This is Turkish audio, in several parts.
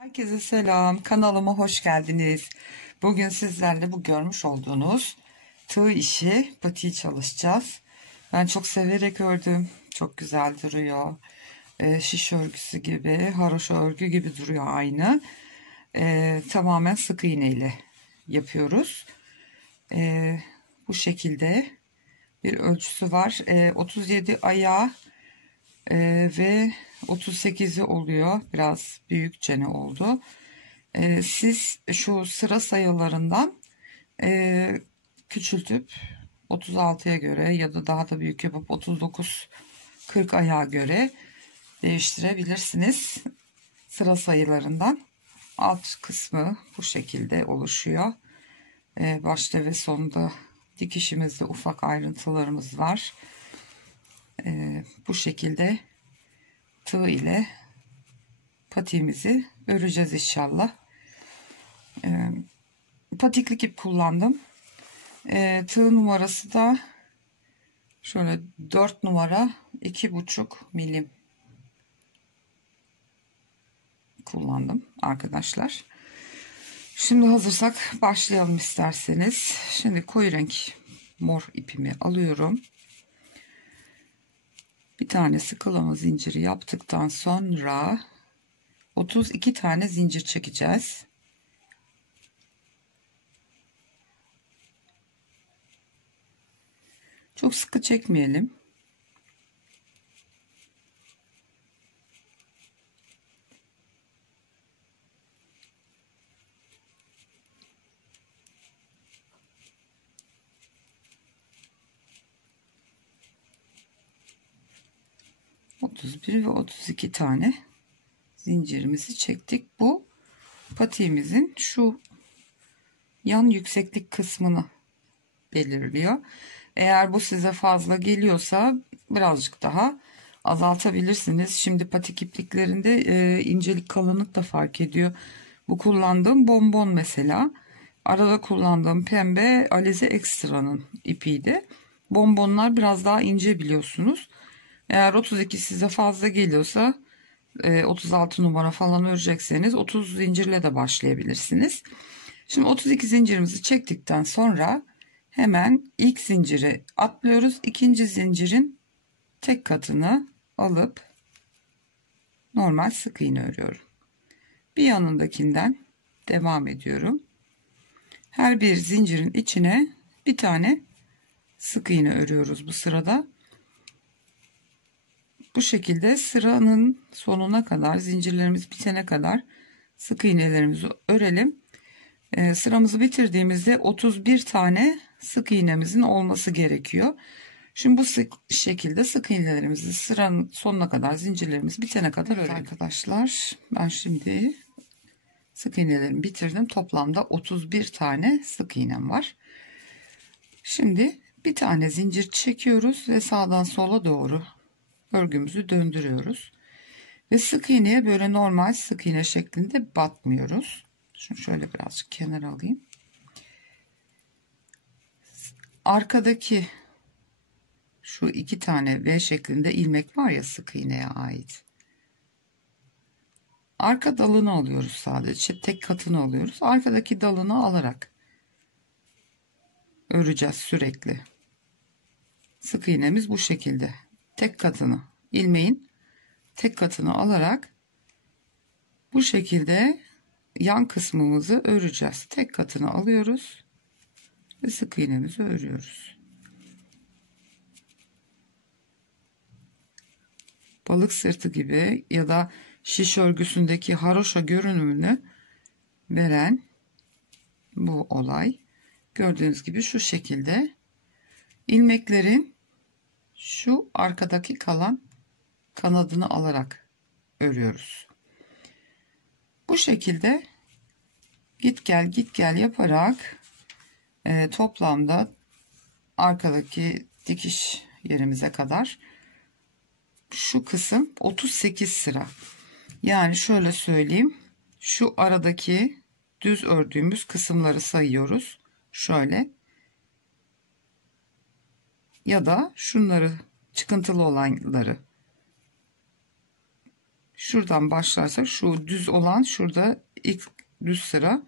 Herkese selam. Kanalıma hoş geldiniz. Bugün sizlerle bu görmüş olduğunuz tığ işi patiği çalışacağız. Ben çok severek ördüm. Çok güzel duruyor. Şiş örgüsü gibi, haroşa örgü gibi duruyor aynı. Tamamen sık iğne ile yapıyoruz. Bu şekilde bir ölçüsü var. 37 ayağı ve 38'i oluyor. Biraz büyükçe oldu. Siz şu sıra sayılarından küçültüp 36'ya göre ya da daha da büyük yapıp 39-40 ayağa göre değiştirebilirsiniz. Sıra sayılarından alt kısmı bu şekilde oluşuyor. Başta ve sonunda dikişimizde ufak ayrıntılarımız var. Bu şekilde tığ ile patiğimizi öreceğiz inşallah. Patiklik ip kullandım. Tığ numarası da şöyle 4 numara 2,5 milim kullandım arkadaşlar. Şimdi hazırsak başlayalım isterseniz. Şimdi koyu renk mor ipimi alıyorum. Bir tane sıkılama zinciri yaptıktan sonra 32 tane zincir çekeceğiz. Çok sıkı çekmeyelim. ...31 ve 32 tane zincirimizi çektik. Bu patiğimizin şu yan yükseklik kısmını belirliyor. Eğer bu size fazla geliyorsa birazcık daha azaltabilirsiniz. Şimdi patik ipliklerinde incelik, kalınlık da fark ediyor. Bu kullandığım bonbon mesela. Arada kullandığım pembe Alize Extra'nın ipiydi. Bonbonlar biraz daha ince biliyorsunuz. Eğer 32 size fazla geliyorsa 36 numara falan örecekseniz 30 zincirle de başlayabilirsiniz. Şimdi 32 zincirimizi çektikten sonra hemen ilk zinciri atlıyoruz. İkinci zincirin tek katını alıp normal sık iğne örüyorum. Bir yanındakinden devam ediyorum. Her bir zincirin içine bir tane sık iğne örüyoruz bu sırada. Bu şekilde sıranın sonuna kadar, zincirlerimiz bitene kadar sık iğnelerimizi örelim. Sıramızı bitirdiğimizde 31 tane sık iğnemizin olması gerekiyor. Şimdi bu şekilde sık iğnelerimizi sıranın sonuna kadar, zincirlerimiz bitene kadar örelim. Arkadaşlar, ben şimdi sık iğnelerimi bitirdim. Toplamda 31 tane sık iğnem var. Şimdi bir tane zincir çekiyoruz ve sağdan sola doğru örgümüzü döndürüyoruz. Ve sık iğneye böyle normal sık iğne şeklinde batmıyoruz. Şunu şöyle birazcık kenara alayım. Arkadaki şu iki tane V şeklinde ilmek var ya, sık iğneye ait. Arka dalını alıyoruz sadece. Tek katını alıyoruz. Arkadaki dalını alarak öreceğiz sürekli. Sık iğnemiz bu şekilde. Tek katını, ilmeğin tek katını alarak bu şekilde yan kısmımızı öreceğiz. Tek katını alıyoruz ve sık iğnemizi örüyoruz. Balık sırtı gibi ya da şiş örgüsündeki haroşa görünümünü veren bu olay. Gördüğünüz gibi şu şekilde ilmeklerin şu arkadaki kalan kanadını alarak örüyoruz. Bu şekilde git gel git gel yaparak toplamda arkadaki dikiş yerimize kadar şu kısım 38 sıra. Yani şöyle söyleyeyim, şu aradaki düz ördüğümüz kısımları sayıyoruz şöyle, ya da şunları, çıkıntılı olanları şuradan başlarsak şu düz olan şurada ilk düz sıra,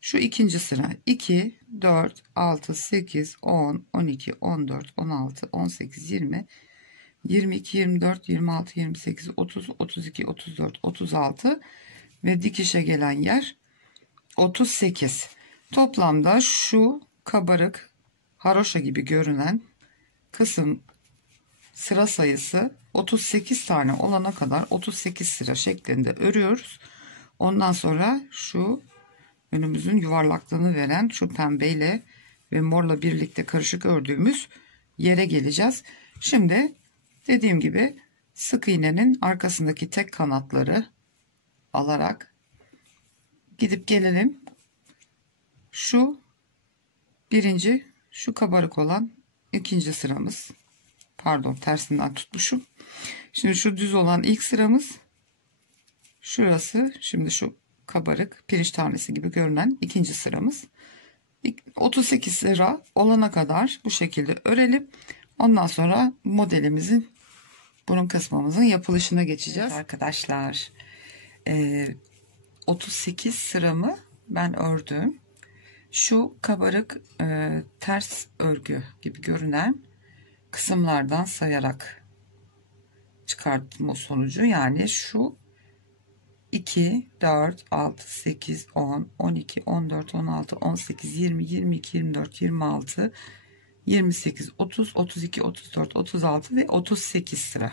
şu ikinci sıra 2 4 6 8 10 12 14 16 18 20 22 24 26 28 30 32 34 36 ve dikişe gelen yer 38. Toplamda şu kabarık haroşa gibi görünen kısım sıra sayısı 38 tane olana kadar 38 sıra şeklinde örüyoruz. Ondan sonra şu önümüzün yuvarlaklığını veren şu pembeyle ve morla birlikte karışık ördüğümüz yere geleceğiz. Şimdi dediğim gibi sık iğnenin arkasındaki tek kanatları alarak gidip gelelim. Şu birinci, şu kabarık olan ikinci sıramız. Pardon, tersinden tutmuşum. Şimdi şu düz olan ilk sıramız. Şurası şimdi şu kabarık pirinç tanesi gibi görünen ikinci sıramız. 38 sıra olana kadar bu şekilde örelim. Ondan sonra modelimizin, burun kısmımızın yapılışına geçeceğiz. Evet arkadaşlar, 38 sıramı ben ördüm. Şu kabarık ters örgü gibi görünen kısımlardan sayarak çıkarttım o sonucu. Yani şu 2 4 6 8 10 12 14 16 18 20 22 24 26 28 30 32 34 36 ve 38 sıra.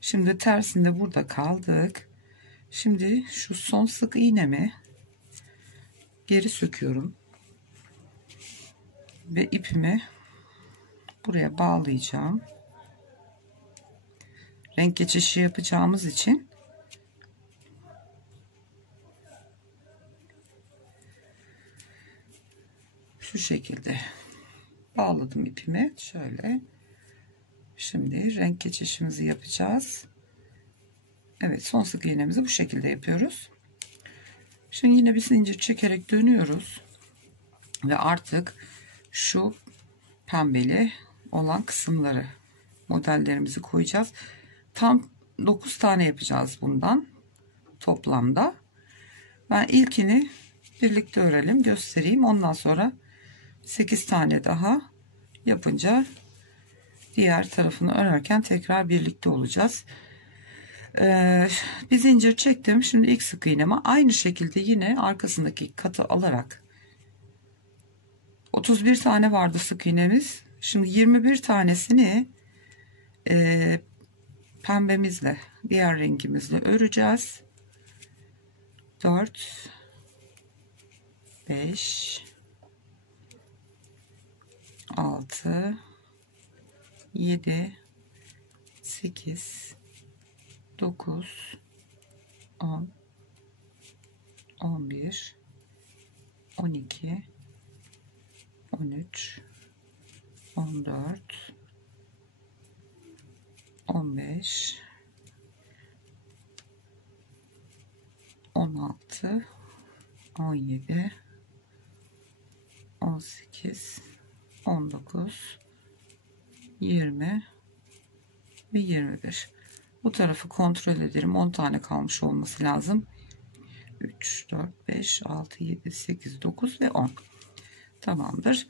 Şimdi tersinde burada kaldık. Şimdi şu son sık iğnemi geri söküyorum ve ipimi buraya bağlayacağım. Renk geçişi yapacağımız için şu şekilde bağladım ipimi. Şöyle. Şimdi renk geçişimizi yapacağız. Evet, son sık iğnemizi bu şekilde yapıyoruz. Şimdi yine bir zincir çekerek dönüyoruz ve artık şu pembeli olan kısımları, modellerimizi koyacağız. Tam 9 tane yapacağız bundan toplamda. Ben ilkini birlikte örelim, göstereyim. Ondan sonra 8 tane daha yapınca diğer tarafını örerken tekrar birlikte olacağız. Bir zincir çektim. Şimdi ilk sık iğnemi aynı şekilde yine arkasındaki katı alarak 31 tane vardı sık iğnemiz. Şimdi 21 tanesini pembemizle, diğer rengimizle öreceğiz. 4 5 6 7 8 9 10 11 12 13 14 15 16 17 18 19 20 ve 21. Bu tarafı kontrol ederim. 10 tane kalmış olması lazım. 3 4 5 6 7 8 9 ve 10. Tamamdır.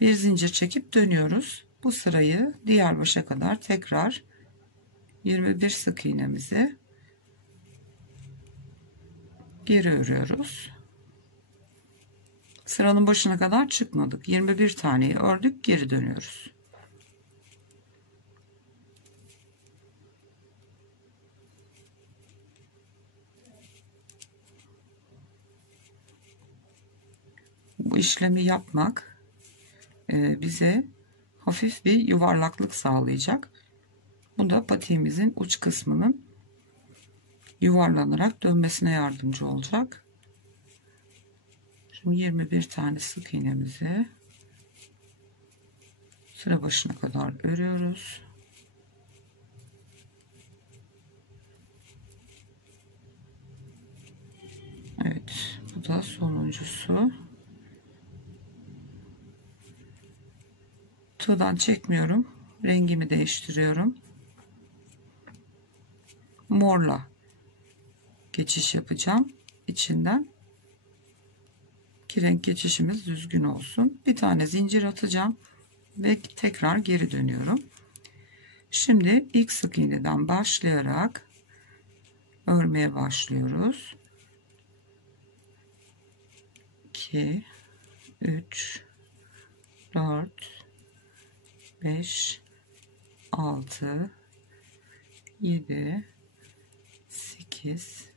Bir zincir çekip dönüyoruz. Bu sırayı diğer başa kadar tekrar 21 sık iğnemizi geri örüyoruz. Sıranın başına kadar çıkmadık. 21 taneyi ördük, geri dönüyoruz. Bu işlemi yapmak bize hafif bir yuvarlaklık sağlayacak. Bu da patiğimizin uç kısmının yuvarlanarak dönmesine yardımcı olacak. Şimdi 21 tane sık iğnemizi sıra başına kadar örüyoruz. Evet, bu da sonuncusu. Tığdan çekmiyorum. Rengimi değiştiriyorum. Morla geçiş yapacağım içinden ki renk geçişimiz düzgün olsun. Bir tane zincir atacağım ve tekrar geri dönüyorum. Şimdi ilk sık iğneden başlayarak örmeye başlıyoruz. 2 3 4 5 6 7 8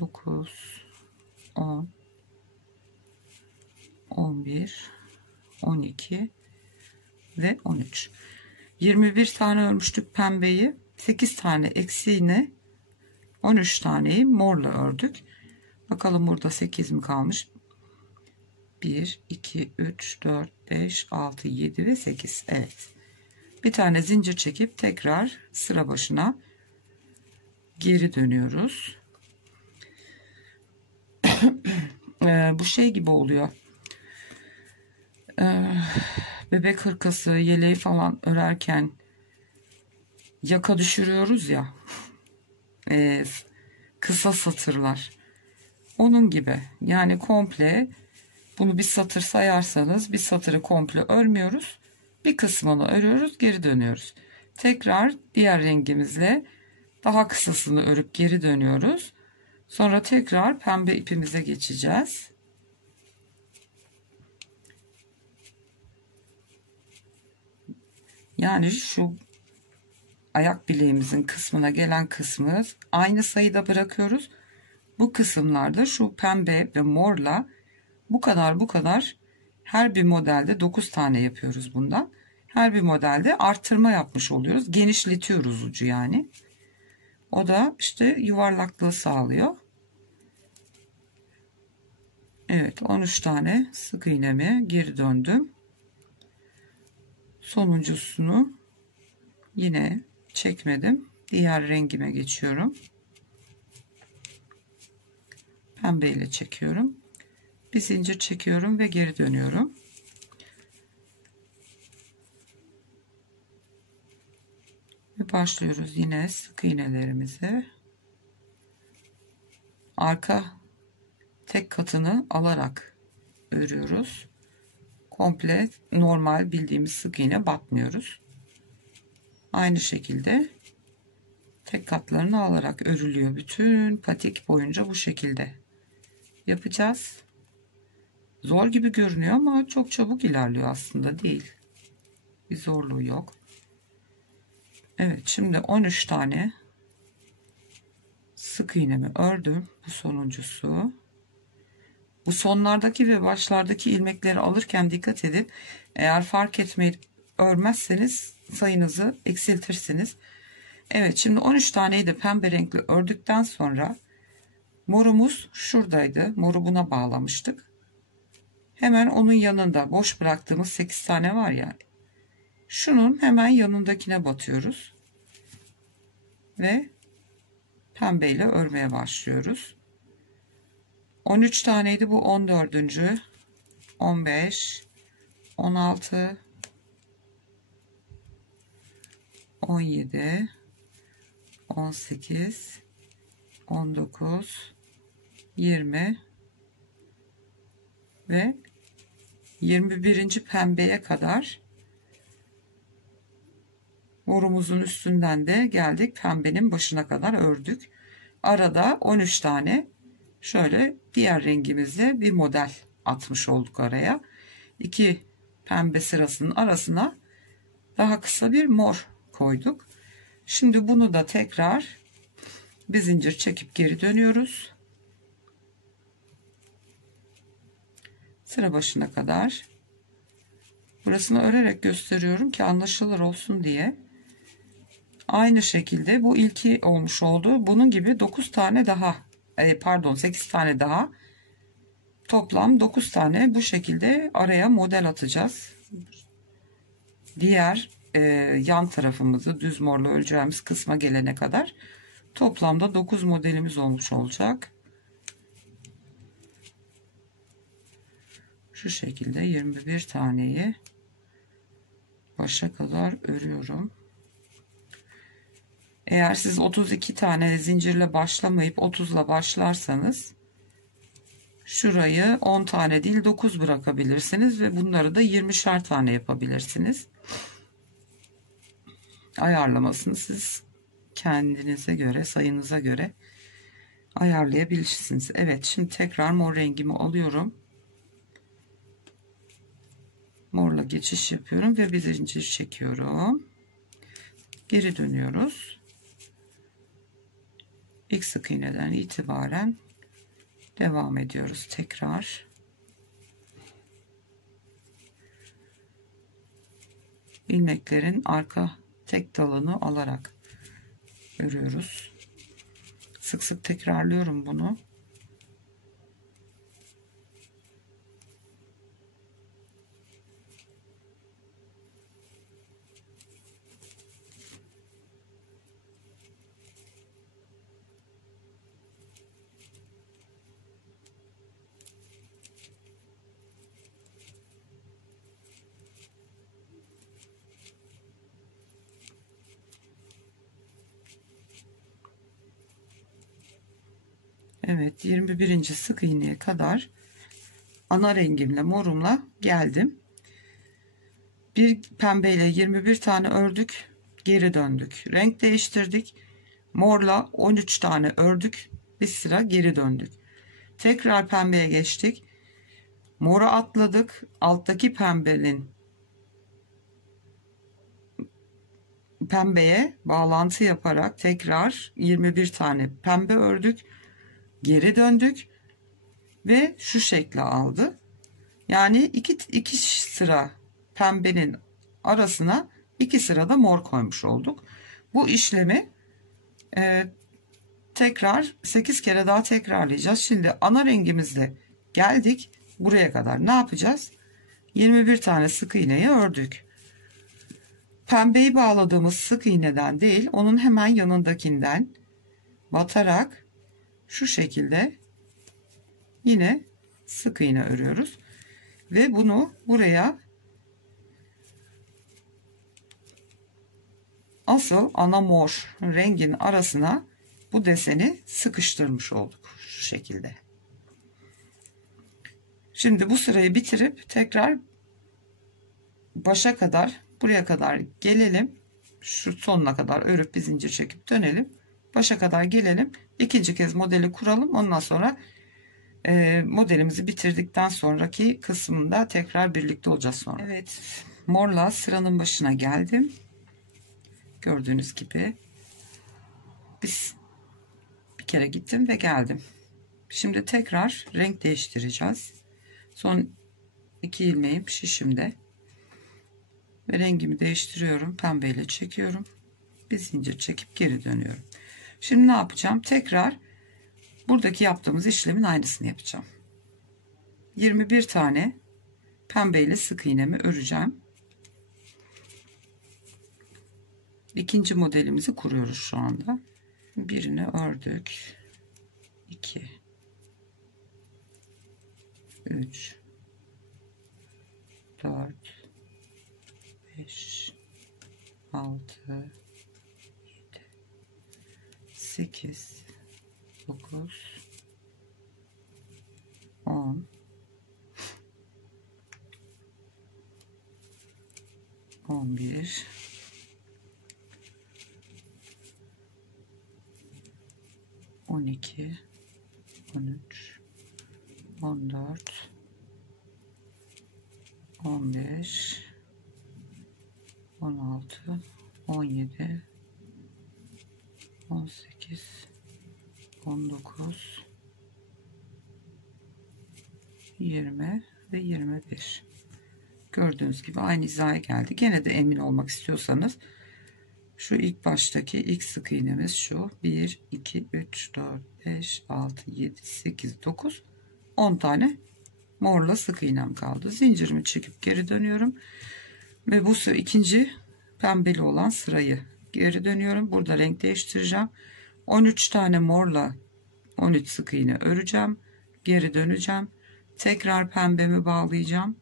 9 10 11 12 ve 13. 21 tane örmüştük pembeyi. 8 tane eksiğine 13 taneyi morla ördük. Bakalım burada 8 mi kalmış? 1 2 3 4 5 6 7 ve 8. Evet. Bir tane zincir çekip tekrar sıra başına geri dönüyoruz. Bu şey gibi oluyor. Bebek hırkası, yeleği falan örerken yaka düşürüyoruz ya. Kısa satırlar. Onun gibi. Yani komple bunu bir satır sayarsanız bir satırı komple örmüyoruz. Bir kısmını örüyoruz, geri dönüyoruz. Tekrar diğer rengimizle daha kısasını örüp geri dönüyoruz. Sonra tekrar pembe ipimize geçeceğiz. Yani şu ayak bileğimizin kısmına gelen kısmı aynı sayıda bırakıyoruz. Bu kısımlarda şu pembe ve morla bu kadar her bir modelde 9 tane yapıyoruz bundan. Her bir modelde artırma yapmış oluyoruz. Genişletiyoruz ucu yani. O da işte yuvarlaklığı sağlıyor. Evet, 13 tane sık iğneme geri döndüm. Sonuncusunu yine çekmedim. Diğer rengime geçiyorum. Pembe ile çekiyorum. Bir zincir çekiyorum ve geri dönüyorum. Ve başlıyoruz yine sık iğnelerimize. Arka tek katını alarak örüyoruz. Komple normal bildiğimiz sık iğne batmıyoruz. Aynı şekilde tek katlarını alarak örülüyor. Bütün patik boyunca bu şekilde yapacağız. Zor gibi görünüyor ama çok çabuk ilerliyor aslında, değil. Bir zorluğu yok. Evet, şimdi 13 tane sık iğnemi ördüm. Bu sonuncusu. Bu sonlardaki ve başlardaki ilmekleri alırken dikkat edin. Eğer fark etmeyi örmezseniz sayınızı eksiltirsiniz. Evet, şimdi 13 taneyi de pembe renkli ördükten sonra morumuz şuradaydı. Moru buna bağlamıştık. Hemen onun yanında boş bıraktığımız 8 tane var ya. Şunun hemen yanındakine batıyoruz. Ve pembeyle örmeye başlıyoruz. 13 taneydi, bu 14. 15 16 17 18 19 20 ve 21. pembeye kadar morumuzun üstünden de geldik, pembenin başına kadar ördük. Arada 13 tane şöyle diğer rengimizle bir model atmış olduk araya. İki pembe sırasının arasına daha kısa bir mor koyduk. Şimdi bunu da tekrar bir zincir çekip geri dönüyoruz. Sıra başına kadar. Burasını örerek gösteriyorum ki anlaşılır olsun diye. Aynı şekilde bu ilki olmuş oldu. Bunun gibi 9 tane daha, pardon 8 tane daha, toplam 9 tane bu şekilde araya model atacağız. Diğer yan tarafımızı düz morla öreceğimiz kısma gelene kadar toplamda 9 modelimiz olmuş olacak. Şu şekilde 21 taneyi başa kadar örüyorum. Eğer siz 32 tane zincirle başlamayıp 30'la başlarsanız şurayı 10 tane değil 9 bırakabilirsiniz ve bunları da 20'şer tane yapabilirsiniz. Ayarlamasını siz kendinize göre, sayınıza göre ayarlayabilirsiniz. Evet, şimdi tekrar mor rengimi alıyorum. Morla geçiş yapıyorum ve bir zincir çekiyorum. Geri dönüyoruz. İlk sık iğneden itibaren devam ediyoruz tekrar. İlmeklerin arka tek dalını alarak örüyoruz. Sık sık tekrarlıyorum bunu. Evet, 21. sık iğneye kadar ana rengimle morumla geldim. Bir pembeyle 21 tane ördük, geri döndük. Renk değiştirdik. Morla 13 tane ördük, bir sıra geri döndük. Tekrar pembeye geçtik. Mora atladık. Alttaki pembeye bağlantı yaparak tekrar 21 tane pembe ördük. Geri döndük ve şu şekli aldı. Yani iki sıra pembenin arasına 2 sırada mor koymuş olduk. Bu işlemi tekrar 8 kere daha tekrarlayacağız. Şimdi ana rengimizde geldik buraya kadar. Ne yapacağız? 21 tane sık iğneyi ördük. Pembeyi bağladığımız sık iğneden değil, onun hemen yanındakinden batarak şu şekilde yine sık iğne örüyoruz ve bunu buraya asıl ana mor rengin arasına bu deseni sıkıştırmış olduk şu şekilde. Şimdi bu sırayı bitirip tekrar başa kadar, buraya kadar gelelim. Şu sonuna kadar örüp bir zincir çekip dönelim. Başa kadar gelelim. İkinci kez modeli kuralım. Ondan sonra modelimizi bitirdikten sonraki kısmında tekrar birlikte olacağız sonra. Evet, morla sıranın başına geldim. Gördüğünüz gibi biz bir kere gittim ve geldim. Şimdi tekrar renk değiştireceğiz. Son 2 ilmeğim şişimde ve rengimi değiştiriyorum. Pembeyle çekiyorum. Bir zincir çekip geri dönüyorum. Şimdi ne yapacağım? Tekrar buradaki yaptığımız işlemin aynısını yapacağım. 21 tane pembeyle sık iğnemi öreceğim. İkinci modelimizi kuruyoruz şu anda. Birini ördük. 2 3 4 5 6 7 8 9 10 11 12 13 14 15 16 17 18 19 20 ve 21. Gördüğünüz gibi aynı hizaya geldi. Gene de emin olmak istiyorsanız şu ilk baştaki ilk sık iğnemiz şu 1 2 3 4 5 6 7 8 9 10 tane morla sık iğnem kaldı. Zincirimi çekip geri dönüyorum ve bu sıra ikinci pembeli olan sırayı geri dönüyorum. Burada renk değiştireceğim. 13 tane morla 13 sık iğne öreceğim. Geri döneceğim. Tekrar pembemi bağlayacağım.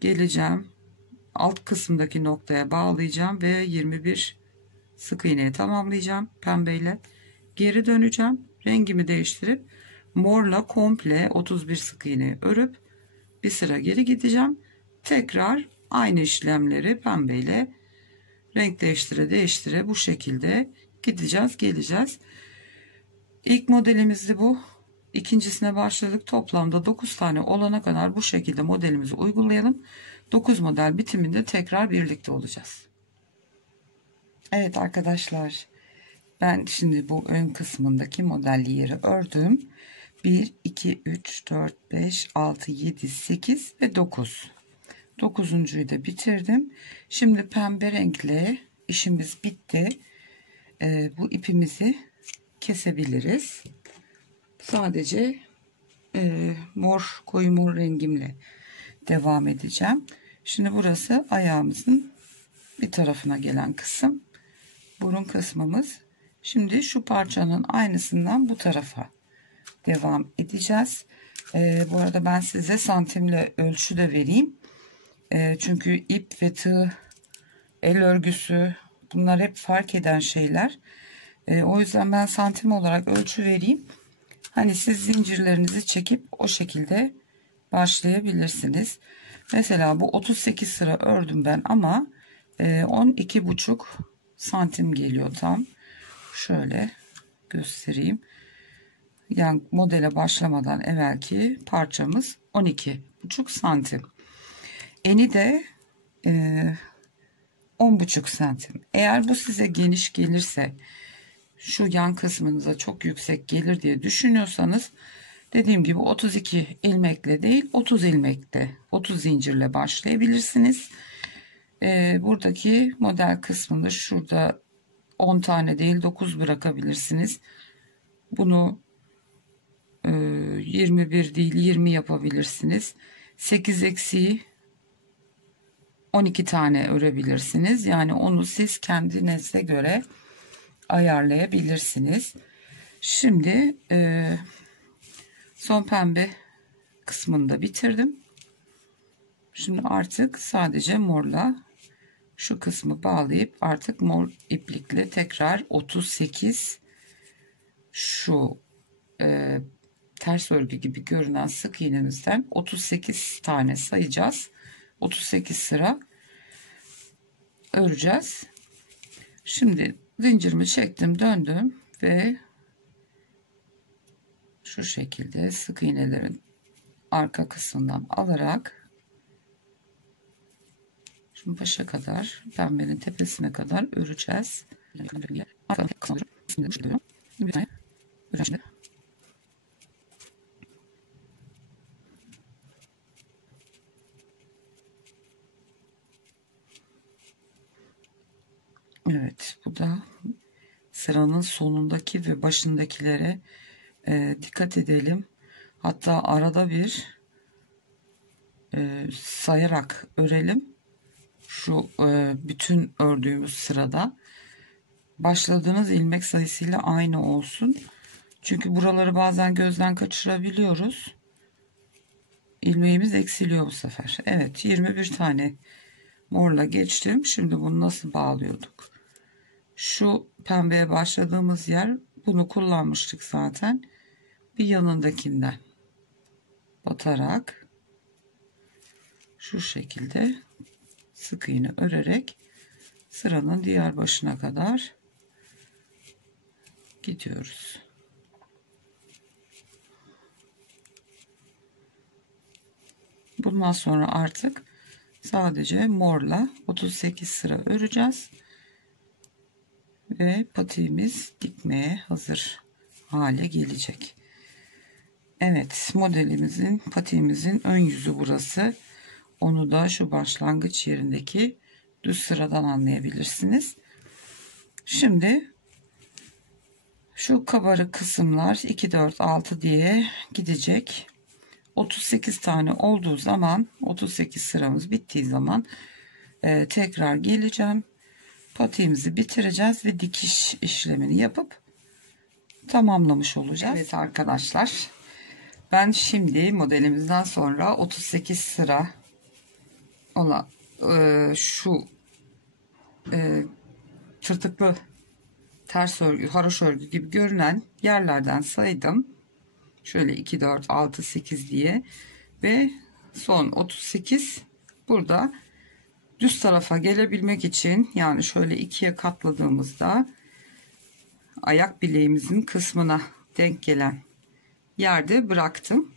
Geleceğim. Alt kısımdaki noktaya bağlayacağım ve 21 sık iğneyi tamamlayacağım pembeyle. Geri döneceğim. Rengimi değiştirip morla komple 31 sık iğne örüp bir sıra geri gideceğim. Tekrar aynı işlemleri pembeyle renk değiştire değiştire bu şekilde gideceğiz, geleceğiz. İlk modelimizdi bu. İkincisine başladık. Toplamda 9 tane olana kadar bu şekilde modelimizi uygulayalım. 9 model bitiminde tekrar birlikte olacağız. Evet arkadaşlar, ben şimdi bu ön kısmındaki modelli yeri ördüm. 1, 2, 3, 4, 5, 6, 7, 8 ve 9. 9'uncuyu da bitirdim. Şimdi pembe renkle işimiz bitti. Bu ipimizi kesebiliriz. Sadece mor, koyu mor rengimle devam edeceğim. Şimdi burası ayağımızın bir tarafına gelen kısım. Burun kısmımız. Şimdi şu parçanın aynısından bu tarafa devam edeceğiz. Bu arada ben size santimle ölçü de vereyim. Çünkü ip ve tığ, el örgüsü, bunlar hep fark eden şeyler. O yüzden ben santim olarak ölçü vereyim. Hani siz zincirlerinizi çekip o şekilde başlayabilirsiniz. Mesela bu 38 sıra ördüm ben ama 12,5 santim geliyor tam. Şöyle göstereyim. Yani modele başlamadan evvelki parçamız 12,5 santim. Eni de 10,5 santim. Eğer bu size geniş gelirse, şu yan kısmınıza çok yüksek gelir diye düşünüyorsanız, dediğim gibi 32 ilmekle değil 30 ilmekle, 30 zincirle başlayabilirsiniz. Buradaki model kısmında şurada 10 tane değil 9 bırakabilirsiniz. Bunu 21 değil 20 yapabilirsiniz. 8 eksiği 12 tane örebilirsiniz. Yani onu siz kendinize göre ayarlayabilirsiniz. Şimdi son pembe kısmını da bitirdim. Şimdi artık sadece morla şu kısmı bağlayıp artık mor iplikle tekrar 38 şu ters örgü gibi görünen sık iğnemizden 38 tane sayacağız. 38 sıra öreceğiz. Şimdi zincirimi çektim, döndüm ve şu şekilde sık iğnelerin arka kısmından alarak şimdi başa kadar, pembenin tepesine kadar öreceğiz. Evet, bu da sıranın sonundaki ve başındakilere dikkat edelim. Hatta arada bir sayarak örelim. Şu bütün ördüğümüz sırada başladığınız ilmek sayısıyla aynı olsun. Çünkü buraları bazen gözden kaçırabiliyoruz. İlmeğimiz eksiliyor bu sefer. Evet, 21 tane morla geçtim. Şimdi bunu nasıl bağlıyorduk? Şu pembeye başladığımız yer, bunu kullanmıştık zaten. Bir yanındakinden batarak şu şekilde sık iğne örerek sıranın diğer başına kadar gidiyoruz. Bundan sonra artık sadece morla 38 sıra öreceğiz ve patiğimiz dikmeye hazır hale gelecek. Evet, modelimizin, patiğimizin ön yüzü burası. Onu da şu başlangıç yerindeki düz sıradan anlayabilirsiniz. Şimdi şu kabarık kısımlar 2 4 6 diye gidecek. 38 tane olduğu zaman, 38 sıramız bittiği zaman tekrar geleceğim. Patiğimizi bitireceğiz ve dikiş işlemini yapıp tamamlamış olacağız. Evet arkadaşlar, ben şimdi modelimizden sonra 38 sıra olan şu tırtıklı ters örgü, haroşa örgü gibi görünen yerlerden saydım. Şöyle 2, 4, 6, 8 diye ve son 38 burada düz tarafa gelebilmek için, yani şöyle ikiye katladığımızda ayak bileğimizin kısmına denk gelen yerde bıraktım.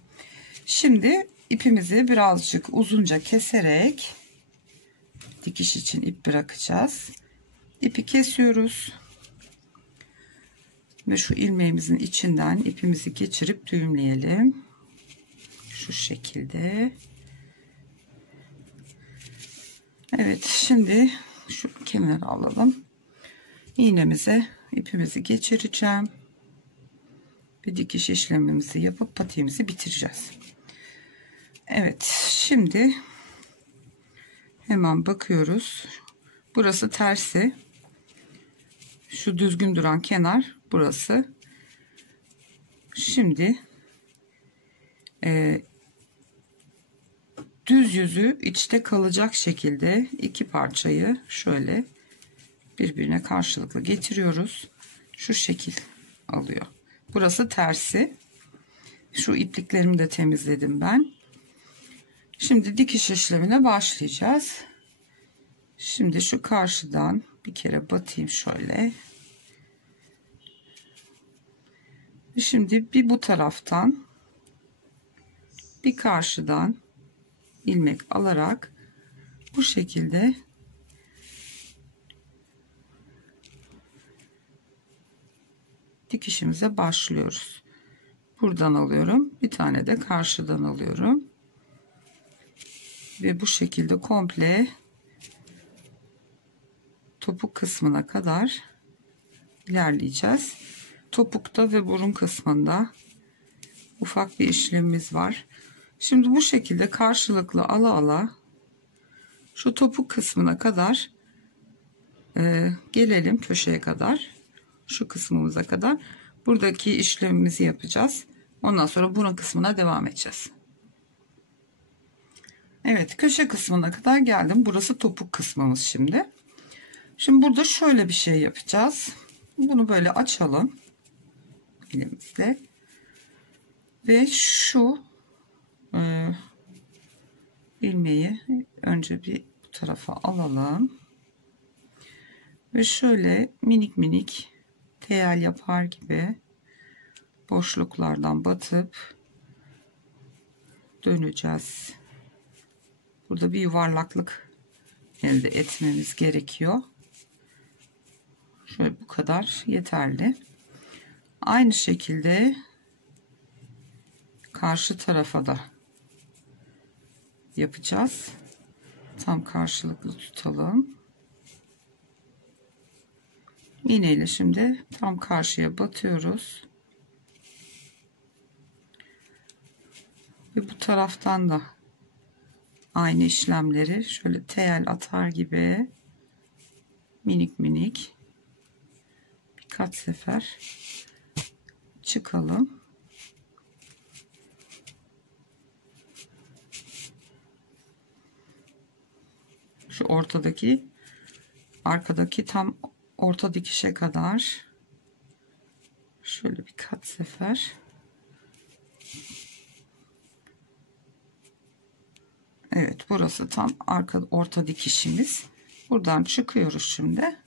Şimdi ipimizi birazcık uzunca keserek dikiş için ip bırakacağız. İpi kesiyoruz ve şu ilmeğimizin içinden ipimizi geçirip düğümleyelim. Şu şekilde. Evet, şimdi şu kenara alalım. İğnemize ipimizi geçireceğim. Bir dikiş işlemimizi yapıp patiğimizi bitireceğiz. Evet, şimdi hemen bakıyoruz. Burası tersi. Şu düzgün duran kenar burası. Şimdi düz yüzü içte kalacak şekilde iki parçayı şöyle birbirine karşılıklı getiriyoruz. Şu şekil alıyor. Burası tersi. Şu ipliklerimi de temizledim ben. Şimdi dikiş işlemine başlayacağız. Şimdi şu karşıdan bir kere batayım şöyle. Şimdi bir bu taraftan bir karşıdan ilmek alarak bu şekilde dikişimize başlıyoruz. Buradan alıyorum. Bir tane de karşıdan alıyorum. Ve bu şekilde komple topuk kısmına kadar ilerleyeceğiz. Topukta ve burun kısmında ufak bir işlemimiz var. Şimdi bu şekilde karşılıklı ala ala şu topuk kısmına kadar gelelim, köşeye kadar, şu kısmımıza kadar buradaki işlemimizi yapacağız. Ondan sonra burun kısmına devam edeceğiz. Evet, köşe kısmına kadar geldim. Burası topuk kısmımız şimdi. Şimdi burada şöyle bir şey yapacağız. Bunu böyle açalım elimizle ve şu ilmeği önce bir bu tarafa alalım ve şöyle minik minik teyel yapar gibi boşluklardan batıp döneceğiz. Burada bir yuvarlaklık elde etmemiz gerekiyor. Şöyle bu kadar yeterli. Aynı şekilde karşı tarafa da yapacağız. Tam karşılıklı tutalım. İğne ile şimdi tam karşıya batıyoruz. Ve bu taraftan da aynı işlemleri şöyle teyel atar gibi minik minik birkaç sefer çıkalım. Şu ortadaki, arkadaki tam orta dikişe kadar şöyle birkaç sefer. Evet, burası tam arka orta dikişimiz. Buradan çıkıyoruz şimdi.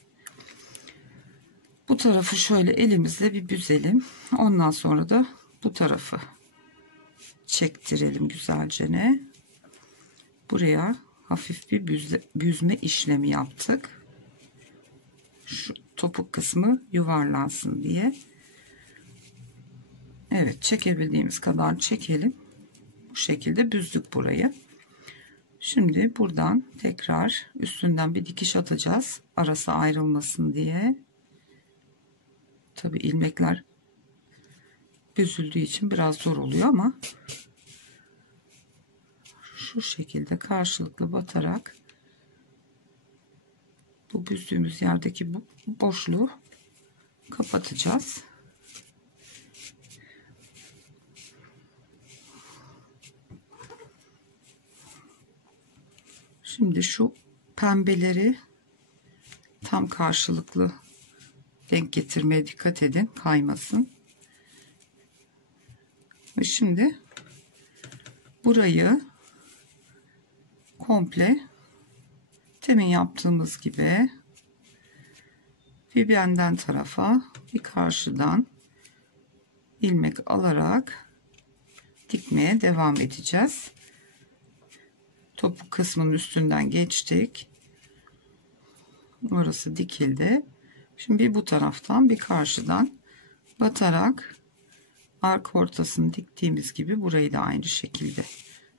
Bu tarafı şöyle elimizle bir büzelim. Ondan sonra da bu tarafı çektirelim güzelce ne. Buraya hafif bir büzme işlemi yaptık. Şu topuk kısmı yuvarlansın diye. Evet, çekebildiğimiz kadar çekelim. Bu şekilde büzdük burayı. Şimdi buradan tekrar üstünden bir dikiş atacağız. Arası ayrılmasın diye. Tabi ilmekler büzüldüğü için biraz zor oluyor ama şu şekilde karşılıklı batarak bu büzdüğümüz yerdeki bu boşluğu kapatacağız. Şimdi şu pembeleri tam karşılıklı denk getirmeye dikkat edin, kaymasın. Ve şimdi burayı komple demin yaptığımız gibi bir benden tarafa bir karşıdan ilmek alarak dikmeye devam edeceğiz. Topuk kısmının üstünden geçtik. Orası dikildi. Şimdi bu taraftan bir karşıdan batarak arka ortasını diktiğimiz gibi burayı da aynı şekilde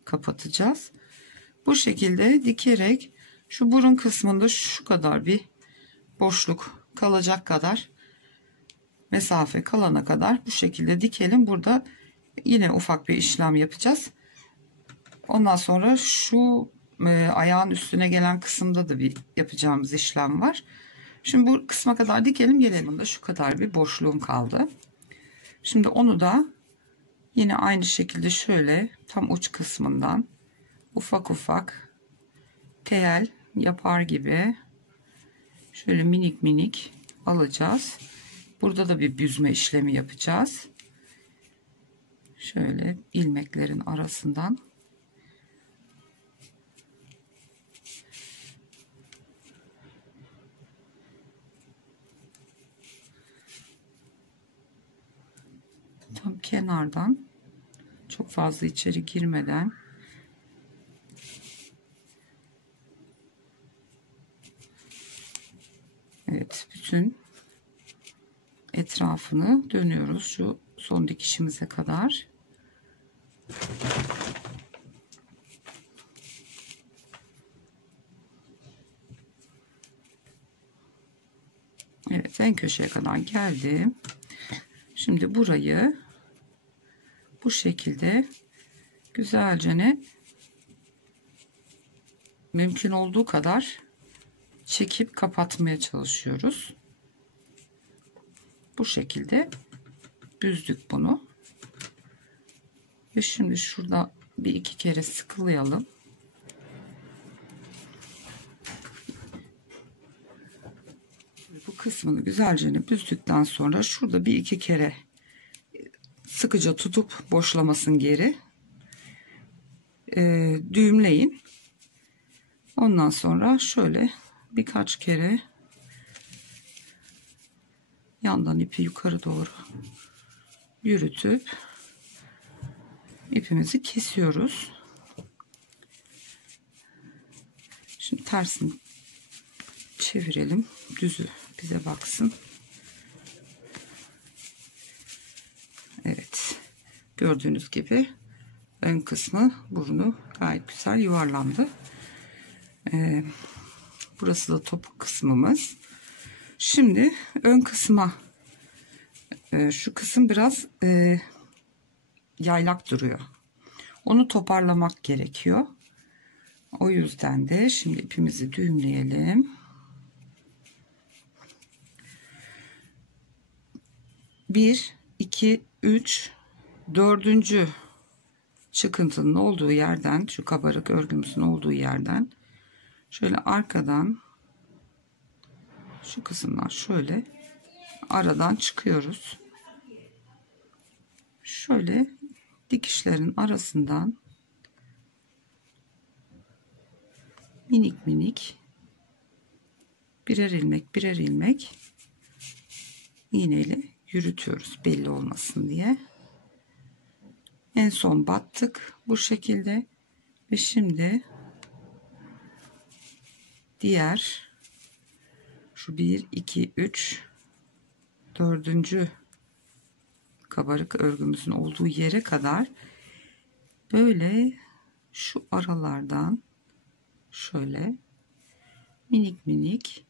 kapatacağız. Bu şekilde dikerek şu burun kısmında şu kadar bir boşluk kalacak kadar mesafe kalana kadar bu şekilde dikelim. Burada yine ufak bir işlem yapacağız. Ondan sonra şu ayağın üstüne gelen kısımda da bir yapacağımız işlem var. Şimdi bu kısma kadar dikelim gelelim. Bunda şu kadar bir boşluğum kaldı. Şimdi onu da yine aynı şekilde şöyle tam uç kısmından ufak ufak tel yapar gibi şöyle minik minik alacağız. Burada da bir büzme işlemi yapacağız. Şöyle ilmeklerin arasından tam kenardan çok fazla içeri girmeden evet bütün etrafını dönüyoruz şu son dikişimize kadar. Evet, en köşeye kadar geldim. Şimdi burayı bu şekilde güzelce mümkün olduğu kadar çekip kapatmaya çalışıyoruz. Bu şekilde büzdük bunu. Ve şimdi şurada bir iki kere sıkılayalım. Bu kısmını güzelce büzdükten sonra şurada bir iki kere sıkıca tutup boşlamasın geri düğümleyin. Ondan sonra şöyle birkaç kere yandan ipi yukarı doğru yürütüp ipimizi kesiyoruz. Şimdi tersini çevirelim. Düzü bize baksın. Evet. Gördüğünüz gibi ön kısmı, burnu gayet güzel yuvarlandı. Burası da topuk kısmımız. Şimdi ön kısma şu kısım biraz yaylak duruyor. Onu toparlamak gerekiyor. O yüzden de şimdi ipimizi düğümleyelim. Bir, iki, üç, dördüncü çıkıntının olduğu yerden, şu kabarık örgümüzün olduğu yerden şöyle arkadan şu kısımdan şöyle aradan çıkıyoruz. Şöyle dikişlerin arasından minik minik birer ilmek birer ilmek iğneyle yürütüyoruz belli olmasın diye. En son battık bu şekilde ve şimdi diğer şu 1 2 3 dördüncü kabarık örgümüzün olduğu yere kadar böyle şu aralardan şöyle minik minik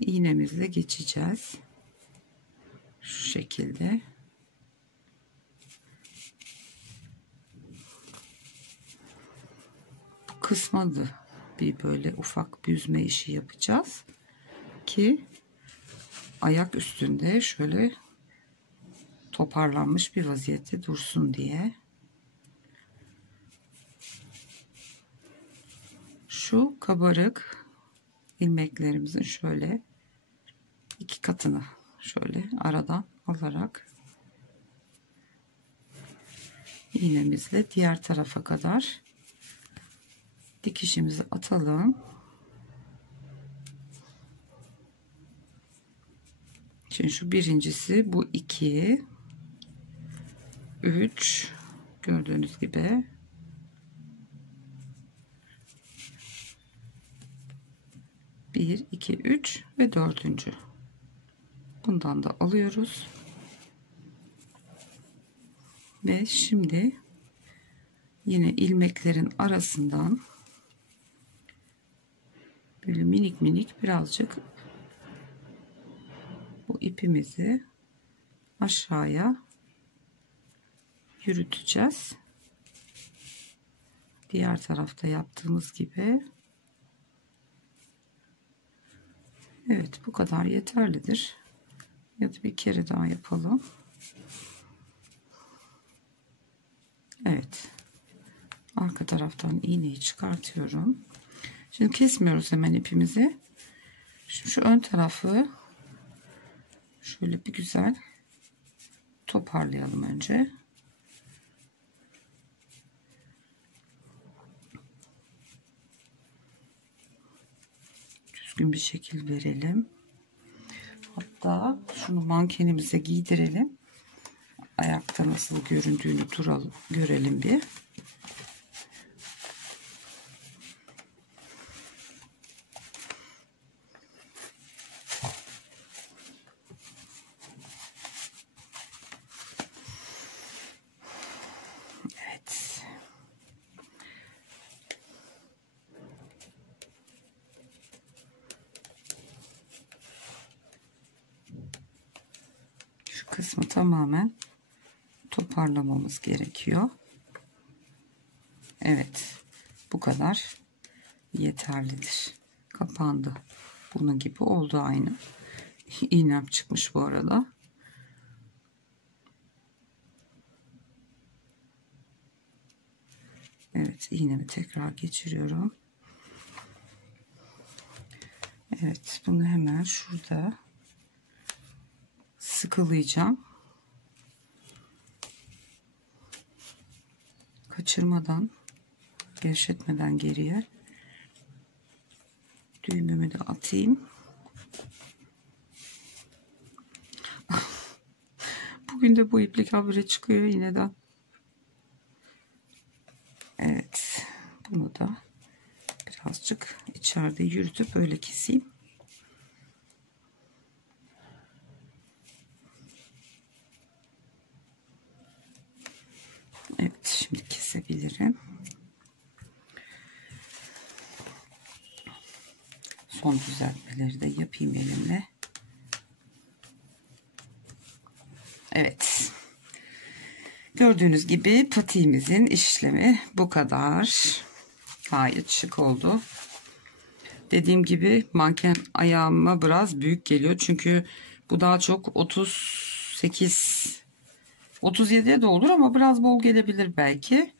iğnemizle geçeceğiz. Şu şekilde. Bu kısma da bir böyle ufak büzme işi yapacağız ki ayak üstünde şöyle toparlanmış bir vaziyette dursun diye. Şu kabarık ilmeklerimizin şöyle 2 katını şöyle aradan alarak iğnemizle diğer tarafa kadar dikişimizi atalım. Şimdi şu birincisi, bu 2, 3, gördüğünüz gibi 1, 2, 3 ve 4. Bundan da alıyoruz. Ve şimdi yine ilmeklerin arasından böyle minik minik birazcık bu ipimizi aşağıya yürüteceğiz. Diğer tarafta yaptığımız gibi. Evet, bu kadar yeterlidir. Ya da bir kere daha yapalım. Evet. Arka taraftan iğneyi çıkartıyorum. Şimdi kesmiyoruz hemen ipimizi. Şimdi şu ön tarafı şöyle bir güzel toparlayalım önce. Düzgün bir şekil verelim. Hatta şunu mankenimize giydirelim. Ayakta nasıl göründüğünü görelim bir. Evet. Şu kısmı tamamen toparlamamız gerekiyor. Evet. Bu kadar yeterlidir. Kapandı. Bunun gibi oldu aynı. İğnem çıkmış bu arada. Evet, iğnemi tekrar geçiriyorum. Evet, bunu hemen şurada sıkılayacağım. Kaçırmadan, gevşetmeden geriye düğümümü de atayım. Bugün de bu iplik habire çıkıyor iğneden. Evet, bunu da birazcık içeride yürütüp öyle keseyim. Evet, şimdi kesebilirim. Son düzeltmeleri de yapayım elimle. Evet. Gördüğünüz gibi patiğimizin işlemi bu kadar. Gayet şık oldu. Dediğim gibi manken ayağıma biraz büyük geliyor. Çünkü bu daha çok 38, 37'ye de olur ama biraz bol gelebilir belki.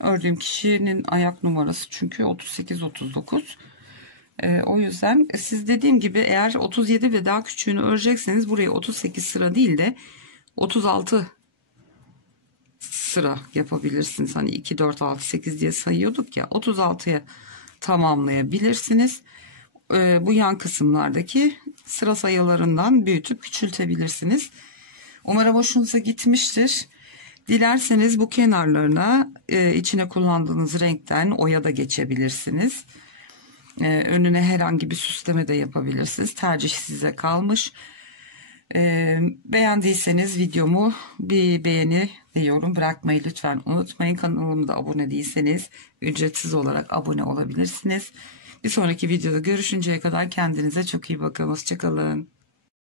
Ördüğüm kişinin ayak numarası çünkü 38-39. O yüzden siz dediğim gibi eğer 37 ve daha küçüğünü örecekseniz buraya 38 sıra değil de 36 sıra yapabilirsiniz. Hani 2, 4, 6, 8 diye sayıyorduk ya, 36'ya tamamlayabilirsiniz. Bu yan kısımlardaki sıra sayılarından büyütüp küçültebilirsiniz. Umarım hoşunuza gitmiştir. Dilerseniz bu kenarlarına içine kullandığınız renkten oya da geçebilirsiniz. Önüne herhangi bir süsleme de yapabilirsiniz. Tercih size kalmış. Beğendiyseniz videomu bir beğeni ve yorum bırakmayı lütfen unutmayın. Kanalıma da abone değilseniz ücretsiz olarak abone olabilirsiniz. Bir sonraki videoda görüşünceye kadar kendinize çok iyi bakın. Hoşçakalın.